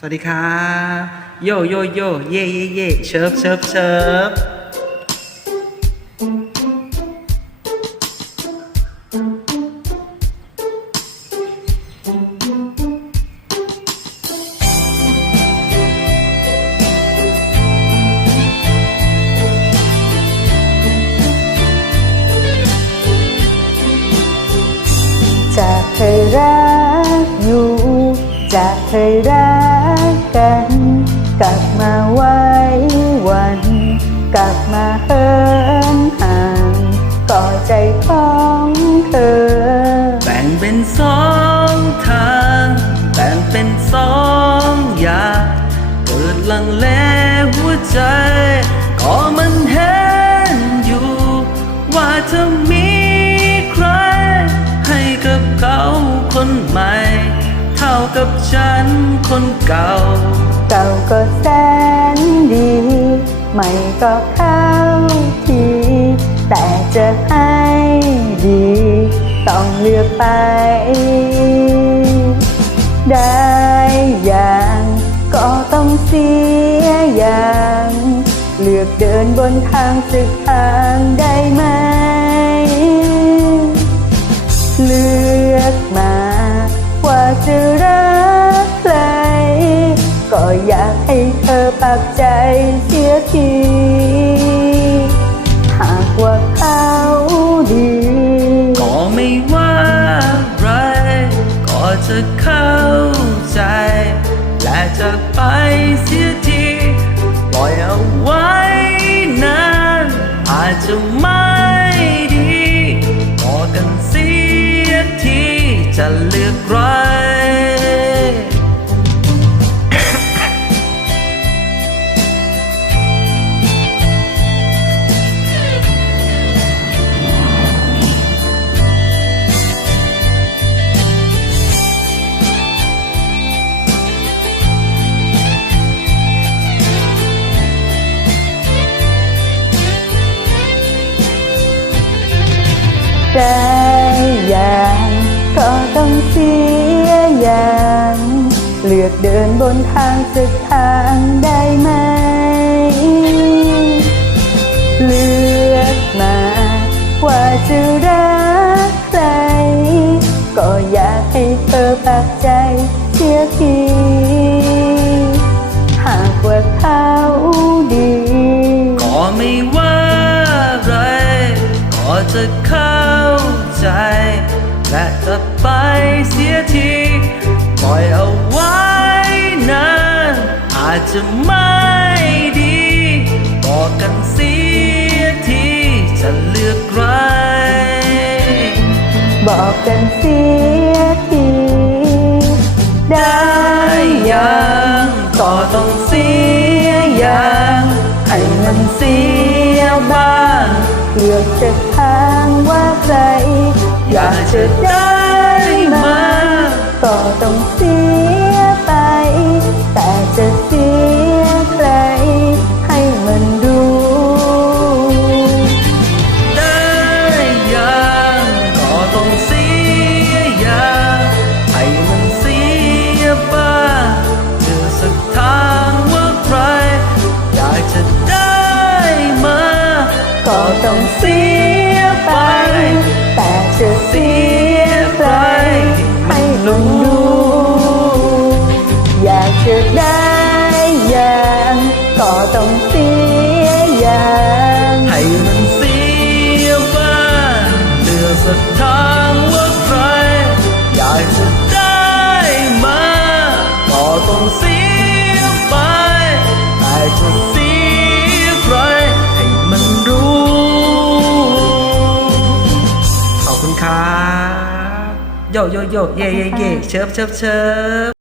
สวัสดีครับโยโยโยเย่เย่เย่เชิฟเชิฟเชิฟจะเคยรักอยู่ จะเคยรัก กัน กลับมาไว้วัน กลับมาเหินห่างก่อใจของเธอ แบ่งเป็นสองทาง แบ่งเป็นสองอย่างเปิดลังเลหัวใจ ก็มันเห็นอยู่ ว่าเธอมีใคร ให้กับเขาคนใหม่ เท่ากับฉันคนเก่า เก่าก็แสนดีใหม่ก็เข้าที แต่จะให้ดี ต้องเลือกไป ได้อย่างก็ต้องเสียอย่าง เลือกเดินบนทางสึกทางได้ไหม ให้เธอปักใจเสียที หากว่าเขาดี ก็ไม่ว่าไร ก็จะเข้าใจ และจะไปเสียที ปล่อยเอาไว้นานอาจจะไม่ดีบอกกันเสียทีจะเลือกใคร ได้อย่างก็ต้องเสียอย่าง เลือกเดินบนทางสึกทางได้ไหม เลือกมาว่าจะรักใคร ก็อยากให้เธอปักใจเสียทีหากว่าเขาดี ก็ไม่ว่าอะไร ก็จะเข้า และจะไปเสียทีปล่อยเอาไว้นานอาจจะไม่ดีบอกกันเสียทีจะเลือกใครบอกกันเสียทีได้ยังก็ต้องเสียย่างให้มันเสียบ้างเลือกจะทางว่าใคร อยากจะได้มาก็ต้องเสียไป แต่จะเสียใคร ให้มันรู้ ได้ยังก็ต้องเสียอย่างให้มันเสียบ้างเลือสักทางว่าใคร อยากจะได้มา ก็ต้องเสีย จะได้อย่างก็ต้องเสียอย่างให้มันเสียบ้างเลือกสักทางว่าใคร อยากจะได้มาก็ต้องเสียไปแต่จะเสียใครให้มันรู้ ขอบคุณครับโยโยโยเย่เย่เย่เชิบเชิบเชิบ